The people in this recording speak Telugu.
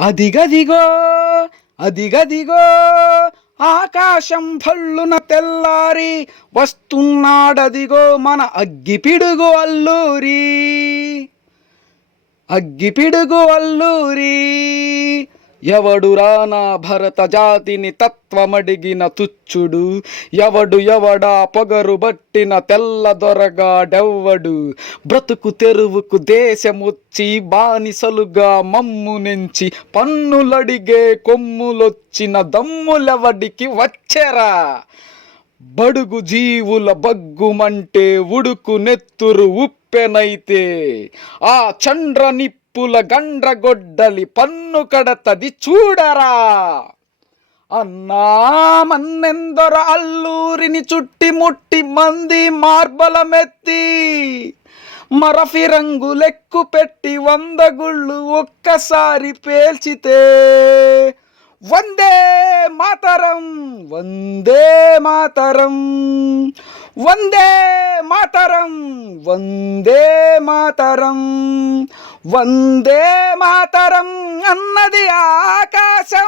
అదిగదిగో అదిగదిగో ఆకాశం భల్లున తెల్లారి వస్తున్నాడదిగో మన అగ్గిపిడుగు అల్లూరి. అగ్గిపిడుగు అల్లూరి. ఎవడు రానా భరత జాతిని తత్వమడిగిన తుచ్చుడు ఎవడు ఎవడా పొగరు బట్టిన తెల్ల దొరగాడెవ్వడు బ్రతుకు తెరువుకు దేశముచ్చి బానిసలుగా మమ్ము నెంచి పన్నులడిగే కొమ్ములొచ్చిన దమ్ములెవడికి వచ్చెరా? బడుగు జీవుల బగ్గుమంటే ఉడుకు నెత్తురు ఉప్పెనైతే ఆ చండ్ర నిప్పుల గండ్రగొడ్డలి పన్ను కడతది చూడరా. అన్నా మన్నెందొర అల్లూరిని చుట్టి ముట్టి మంది మార్బలమెత్తి మరఫి రంగులెక్కు పెట్టి వంద గుళ్ళు ఒక్కసారి పేల్చితే. వందే మాతరం వందే మాతరం. వందే మాతరం వందే మాతరం వందే మాతరం అన్నది ఆకాశం